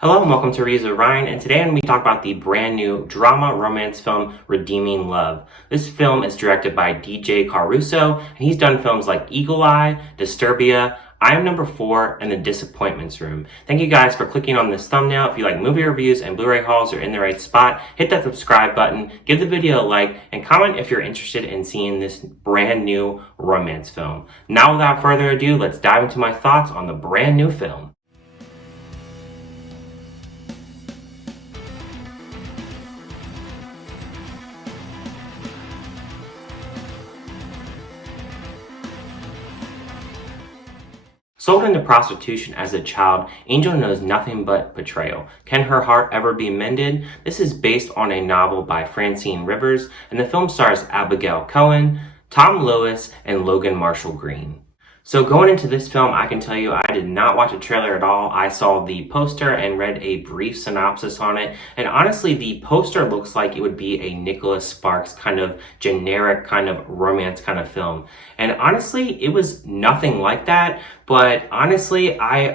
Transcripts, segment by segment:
Hello and welcome to Reviews with Ryan, and today I'm going to talk about the brand new drama romance film Redeeming Love. This film is directed by DJ Caruso, and he's done films like Eagle Eye, Disturbia, I Am Number 4, and The Disappointments Room. Thank you guys for clicking on this thumbnail. If you like movie reviews and Blu-ray hauls, you're in the right spot. Hit that subscribe button, give the video a like, and comment if you're interested in seeing this brand new romance film. Now without further ado, let's dive into my thoughts on the brand new film. Sold into prostitution as a child, Angel knows nothing but betrayal. Can her heart ever be mended? This is based on a novel by Francine Rivers, and the film stars Abigail Cohen, Tom Lewis, and Logan Marshall Green. So going into this film, I can tell you I did not watch a trailer at all. I saw the poster and read a brief synopsis on it. And honestly, the poster looks like it would be a Nicholas Sparks kind of generic kind of romance kind of film. And honestly, it was nothing like that. But honestly, I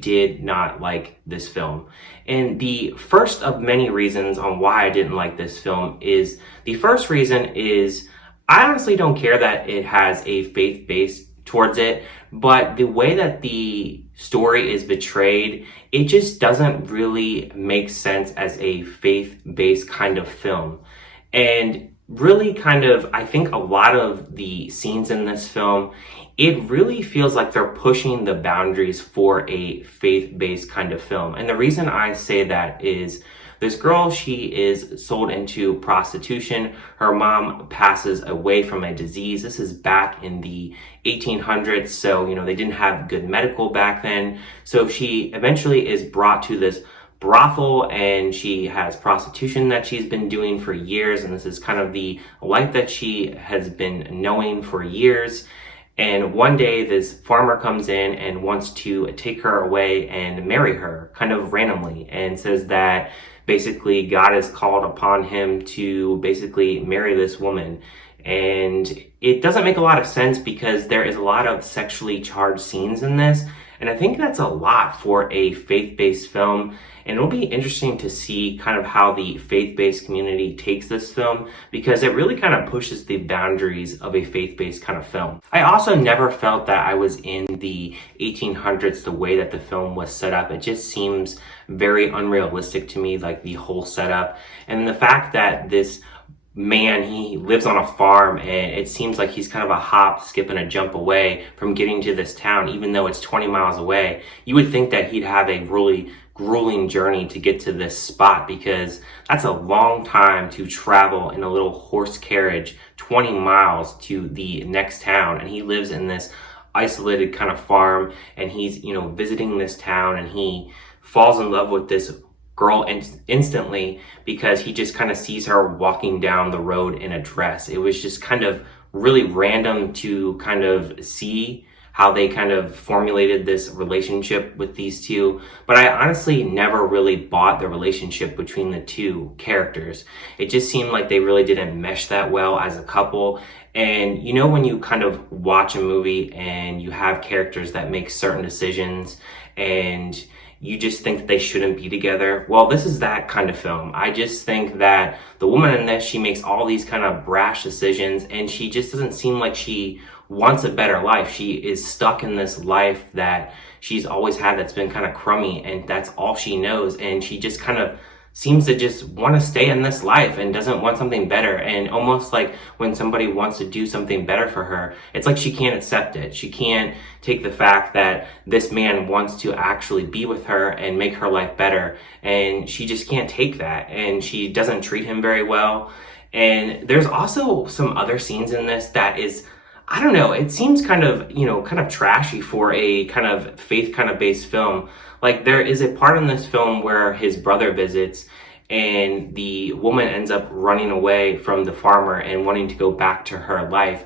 did not like this film. And the first of many reasons on why I didn't like this film is, the first reason is I honestly don't care that it has a faith-based towards it, but the way that the story is betrayed, it just doesn't really make sense as a faith-based kind of film. And really kind of, I think a lot of the scenes in this film, it really feels like they're pushing the boundaries for a faith-based kind of film. And the reason I say that is, this girl, she is sold into prostitution. Her mom passes away from a disease. This is back in the 1800s, so, they didn't have good medical back then. So she eventually is brought to this brothel, and she has prostitution that she's been doing for years, and this is kind of the life that she has been knowing for years. And one day this farmer comes in and wants to take her away and marry her kind of randomly, and says that basically God has called upon him to basically marry this woman. And it doesn't make a lot of sense because there is a lot of sexually charged scenes in this. And I think that's a lot for a faith-based film. And it'll be interesting to see kind of how the faith-based community takes this film, because it really kind of pushes the boundaries of a faith-based kind of film. I also never felt that I was in the 1800s the way that the film was set up. It just seems very unrealistic to me, like the whole setup. And the fact that this man, he lives on a farm, and it seems like he's kind of a hop, skip, and a jump away from getting to this town, even though it's 20 miles away. You would think that he'd have a really grueling journey to get to this spot, because that's a long time to travel in a little horse carriage 20 miles to the next town. And he lives in this isolated kind of farm, and he's, visiting this town, and he falls in love with this girl instantly because he just kind of sees her walking down the road in a dress. It was just kind of really random to kind of see how they kind of formulated this relationship with these two. But I honestly never really bought the relationship between the two characters. It just seemed like they really didn't mesh that well as a couple. And when you kind of watch a movie and you have characters that make certain decisions and you just think that they shouldn't be together. Well, this is that kind of film. I just think that the woman in this, she makes all these kind of brash decisions, and she just doesn't seem like she wants a better life. She is stuck in this life that she's always had that's been kind of crummy, and that's all she knows. And she just kind of seems to just want to stay in this life and doesn't want something better. And almost like when somebody wants to do something better for her, it's like she can't accept it. She can't take the fact that this man wants to actually be with her and make her life better. And she just can't take that. And she doesn't treat him very well. And there's also some other scenes in this that is, I don't know, it seems kind of, kind of trashy for a kind of faith kind of based film. Like, there is a part in this film where his brother visits, and the woman ends up running away from the farmer and wanting to go back to her life.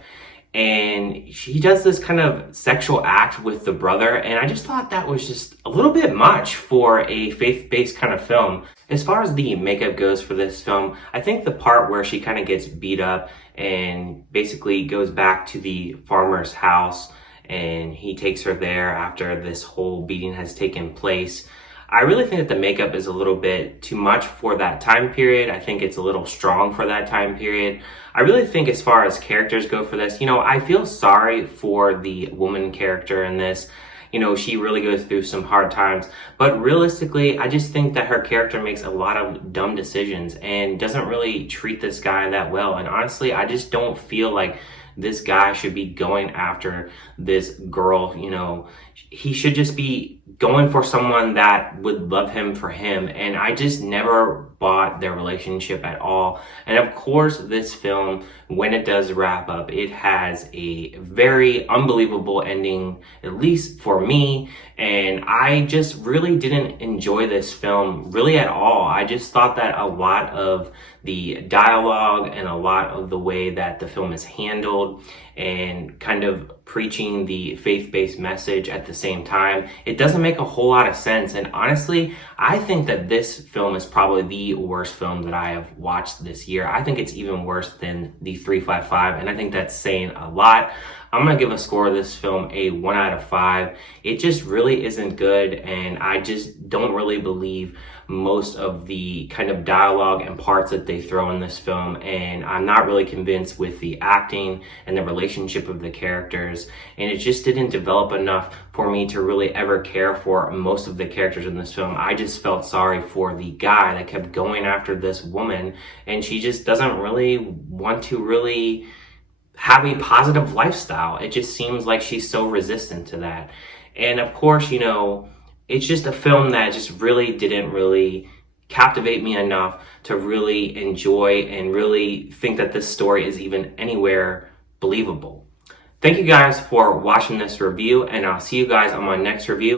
And she does this kind of sexual act with the brother, and I just thought that was just a little bit much for a faith-based kind of film. As far as the makeup goes for this film, I think the part where she kind of gets beat up and basically goes back to the farmer's house, and he takes her there after this whole beating has taken place, I really think that the makeup is a little bit too much for that time period. I think it's a little strong for that time period. I really think as far as characters go for this, I feel sorry for the woman character in this. She really goes through some hard times, but realistically, I just think that her character makes a lot of dumb decisions and doesn't really treat this guy that well. And honestly, I just don't feel like this guy should be going after this girl. He should just be going for someone that would love him for him. And I just never bought their relationship at all. And of course, this film, when it does wrap up, it has a very unbelievable ending, at least for me. And I just really didn't enjoy this film really at all. I just thought that a lot of the dialogue and a lot of the way that the film is handled and kind of preaching the faith-based message at the same time, it doesn't make a whole lot of sense. And honestly, I think that this film is probably the worst film that I have watched this year. I think it's even worse than the 355, and I think that's saying a lot. I'm going to give a score of this film a 1 out of 5. It just really isn't good, and I just don't really believe most of the kind of dialogue and parts that they throw in this film, and I'm not really convinced with the acting and the relationship of the characters, and it just didn't develop enough for me to really ever care for most of the characters in this film. I just felt sorry for the guy that kept going after this woman, and she just doesn't really want to really have a positive lifestyle. It just seems like she's so resistant to that. And of course, it's just a film that just really didn't really captivate me enough to really enjoy and really think that this story is even anywhere believable. Thank you guys for watching this review, and I'll see you guys on my next review.